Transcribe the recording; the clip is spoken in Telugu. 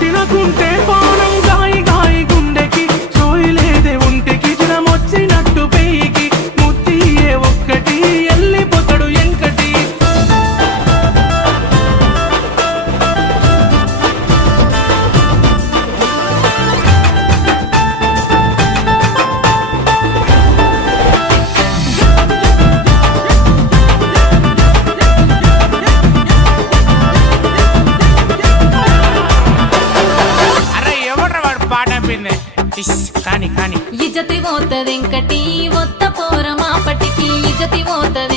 తినకుంటే పానం గాయి గాయి గుండెకి సోయిలేదే ఒంటికి జ్వరమొచ్చినట్టు పెయికి ముత్తియే ఒక్కటి ఎల్లిపోతాడు ఎంకటి. అరే ఎవడ్రా వాడు పాట పిందే కానీ కానీ ఇజ్జతి పోతదెంకటి ఒత్త పోర మాపటికి ఇజ్జతి పోతది